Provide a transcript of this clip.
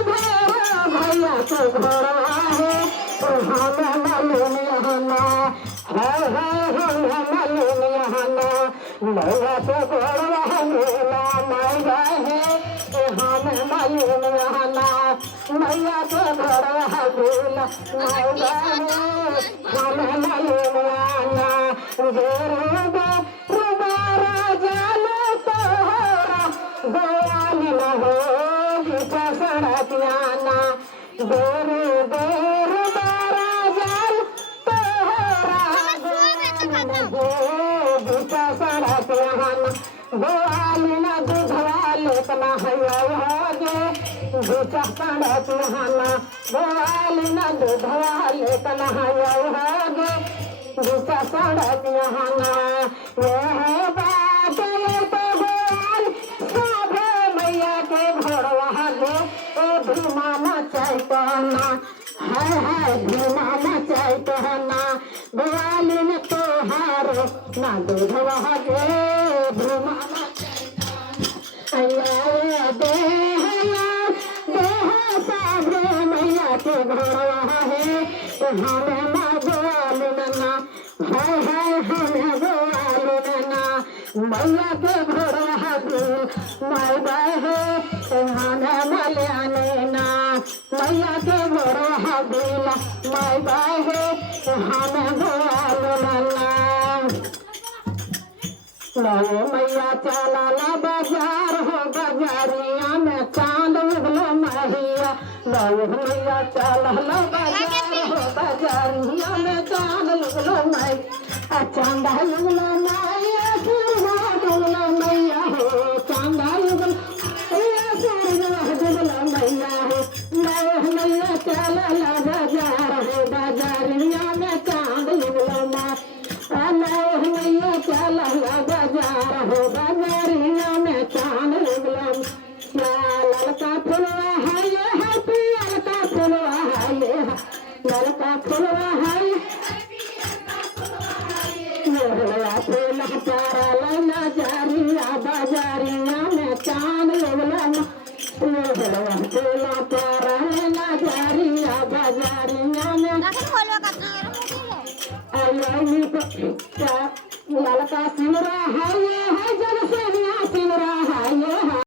भैया के घोड़ा है हम मालूम हना है मालूम हना मैया के घोड़ा मेला मैया है हम मालूम हना मैया के घोड़ा मेला मैया है हम मालूम हना गोयाल न हो सड़कियाना देर देर बारा जाल तोहरा सड़कियाना गोयाल न दूधवाल इतना है दूचा सड़कियाना गोयाल न दूधवाल इतना है दूचा सड़कियाना यह बात धीमाना चाहना है धीमाना चाहना गोवालिन तोहारो ना दूधवा गे धीमाना साबरे मैया के घरवा है हमें ना गोवालिना हमें गोवालिना मैया के घरवा माई बाई है हमें मलियाने ना मैया के घरवा दिला माई बाई है हमें गोवालिना मैया चला ला बाजार हो बाजारिया में चांद उगलो मैया मैया चला ला बाजार हो बाजारिया में चांद उगलो मैया चांदा उगलो मैया सूरज उगलो मैया हो चांदा उगलो सूरज उगलो मैया हो मैया चला ला बाजार हो बाजारिया में चांद उगलो मैया चला ला बाजार हो बाजारिया में चांद उगलो ललका फुलवा है ये पियर का फुलवा है ये ललका फुलवा है फूल तारा लैला जारिया बाजारिया में चांद उगलो फूल तारा लैला जारिया बाजारिया में ललका सिमरा है ये है जग से